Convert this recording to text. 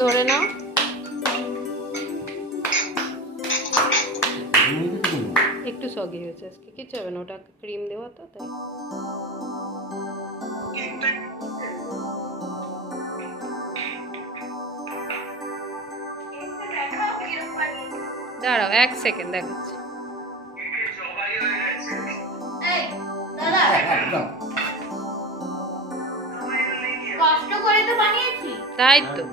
ধরে নাও। একটু সগি হয়েছে আজকে, কিছু হবে না, ওটা ক্রিম দেওয়া তো তাই। দাঁড়াও 1 সেকেন্ড দেখাচ্ছি। কষ্ট করে তো বানিয়েছি, তাই তো।